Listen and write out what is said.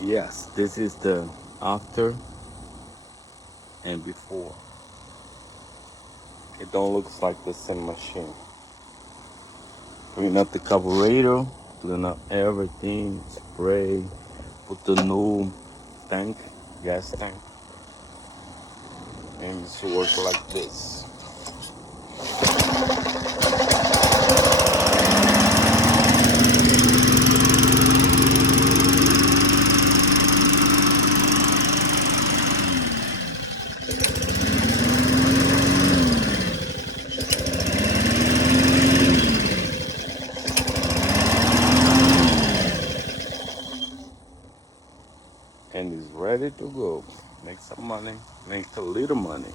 Yes, this is the after and before. It don't look like the same machine. Clean up the carburetor, clean up everything, spray, put the new tank, gas tank, and it should work like this. And it's ready to go. Make some money, make a little money.